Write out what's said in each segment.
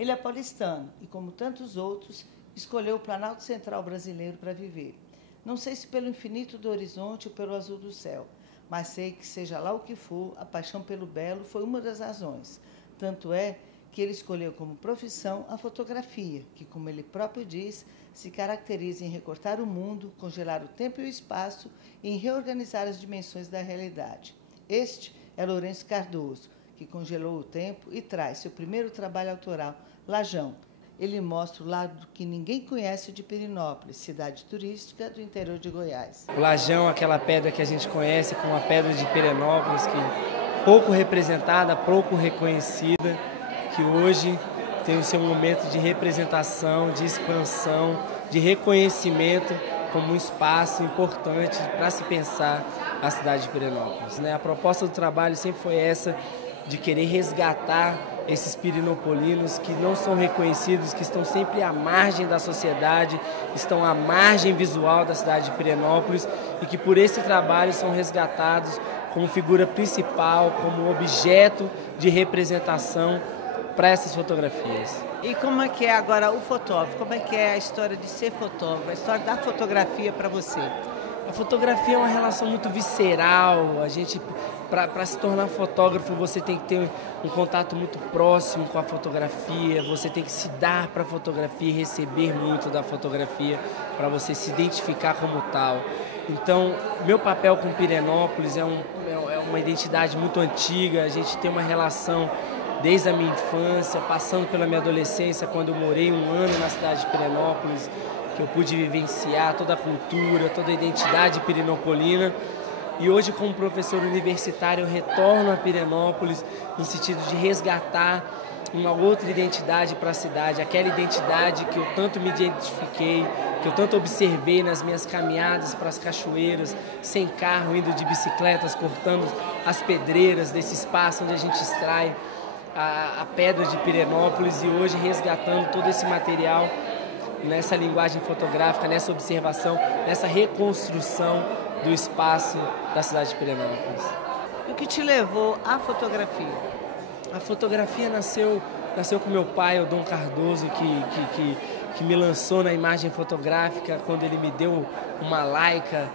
Ele é paulistano e, como tantos outros, escolheu o Planalto Central brasileiro para viver. Não sei se pelo infinito do horizonte ou pelo azul do céu, mas sei que, seja lá o que for, a paixão pelo belo foi uma das razões. Tanto é que ele escolheu como profissão a fotografia, que, como ele próprio diz, se caracteriza em recortar o mundo, congelar o tempo e o espaço e em reorganizar as dimensões da realidade. Este é Lourenço Cardoso, que congelou o tempo e traz seu primeiro trabalho autoral, Lajão. Ele mostra o lado que ninguém conhece de Pirenópolis, cidade turística do interior de Goiás. O Lajão, aquela pedra que a gente conhece como a pedra de Pirenópolis, que pouco representada, pouco reconhecida, que hoje tem o seu momento de representação, de expansão, de reconhecimento como um espaço importante para se pensar a cidade de Pirenópolis. A proposta do trabalho sempre foi essa, de querer resgatar esses pirinopolinos que não são reconhecidos, que estão sempre à margem da sociedade, estão à margem visual da cidade de Pirenópolis e que por esse trabalho são resgatados como figura principal, como objeto de representação para essas fotografias. E como é que é agora o fotógrafo? Como é que é a história de ser fotógrafo, a história da fotografia para você? A fotografia é uma relação muito visceral. Para se tornar fotógrafo, você tem que ter um contato muito próximo com a fotografia, você tem que se dar para a fotografia e receber muito da fotografia para você se identificar como tal. Então, meu papel com Pirenópolis é uma identidade muito antiga, a gente tem uma relação desde a minha infância, passando pela minha adolescência, quando eu morei 1 ano na cidade de Pirenópolis, que eu pude vivenciar toda a cultura, toda a identidade pirinopolina. E hoje, como professor universitário, eu retorno a Pirenópolis no sentido de resgatar uma outra identidade para a cidade, aquela identidade que eu tanto me identifiquei, que eu tanto observei nas minhas caminhadas para as cachoeiras, sem carro, indo de bicicletas, cortando as pedreiras desse espaço onde a gente extrai a pedra de Pirenópolis, e hoje resgatando todo esse material nessa linguagem fotográfica, nessa observação, nessa reconstrução do espaço da cidade de Pirenópolis. O que te levou à fotografia? A fotografia nasceu com meu pai, o Dom Cardoso, que me lançou na imagem fotográfica quando ele me deu uma Leica,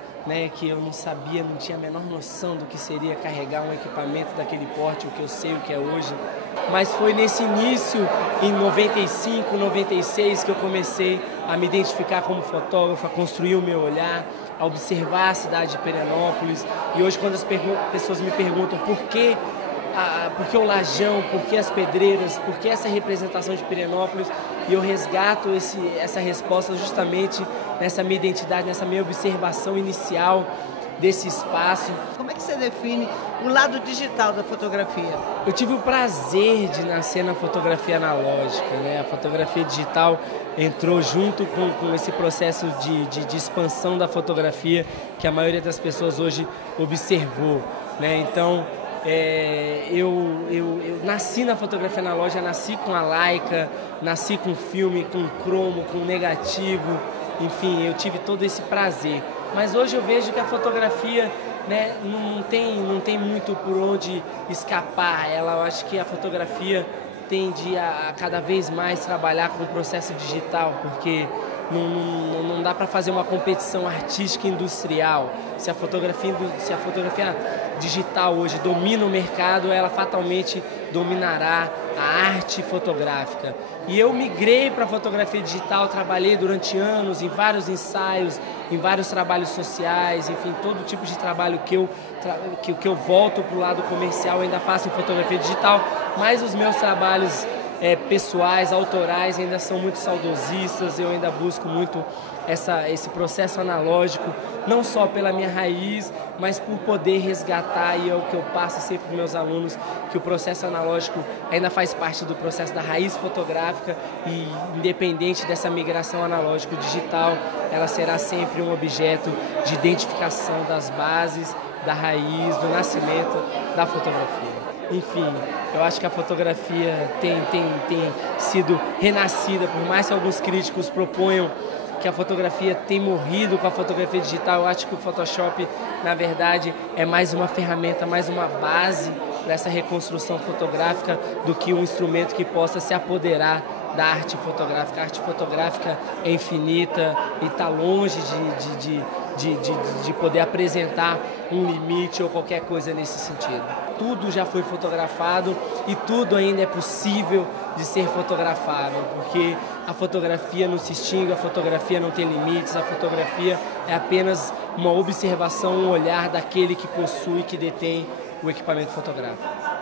que eu não sabia, não tinha a menor noção do que seria carregar um equipamento daquele porte, o que eu sei, o que é hoje. Mas foi nesse início, em 95, 96, que eu comecei a me identificar como fotógrafo, a construir o meu olhar, a observar a cidade de Pirenópolis. E hoje, quando as pessoas me perguntam por que o Lajão, por que as pedreiras, por que essa representação de Pirenópolis, e eu resgato essa resposta justamente nessa minha identidade, nessa minha observação inicial desse espaço. Como é que você define o lado digital da fotografia? Eu tive o prazer de nascer na fotografia analógica, A fotografia digital entrou junto com esse processo de expansão da fotografia que a maioria das pessoas hoje observou, Então, eu nasci na fotografia analógica, nasci com a Leica, nasci com filme, com cromo, com negativo, enfim, eu tive todo esse prazer. Mas hoje eu vejo que a fotografia, não tem muito por onde escapar. Eu acho que a fotografia tende a cada vez mais trabalhar com o processo digital, porque não dá para fazer uma competição artística industrial. Se a fotografia digital hoje domina o mercado, ela fatalmente dominará a arte fotográfica. E eu migrei para a fotografia digital, trabalhei durante anos em vários ensaios, em vários trabalhos sociais, enfim, todo tipo de trabalho que eu volto para o lado comercial, ainda faço em fotografia digital, mas os meus trabalhos pessoais, autorais, ainda são muito saudosistas. Eu ainda busco muito esse processo analógico, não só pela minha raiz, mas por poder resgatar, e é o que eu passo sempre para os meus alunos, que o processo analógico ainda faz parte do processo da raiz fotográfica, e independente dessa migração analógico-digital, ela será sempre um objeto de identificação das bases, da raiz, do nascimento da fotografia. Enfim, eu acho que a fotografia tem sido renascida, por mais que alguns críticos proponham que a fotografia tem morrido com a fotografia digital. Eu acho que o Photoshop, na verdade, é mais uma ferramenta, mais uma base para essa reconstrução fotográfica do que um instrumento que possa se apoderar da arte fotográfica. A arte fotográfica é infinita e está longe de poder apresentar um limite ou qualquer coisa nesse sentido. Tudo já foi fotografado e tudo ainda é possível de ser fotografado, porque a fotografia não se extingue, a fotografia não tem limites, a fotografia é apenas uma observação, um olhar daquele que possui, que detém o equipamento fotográfico.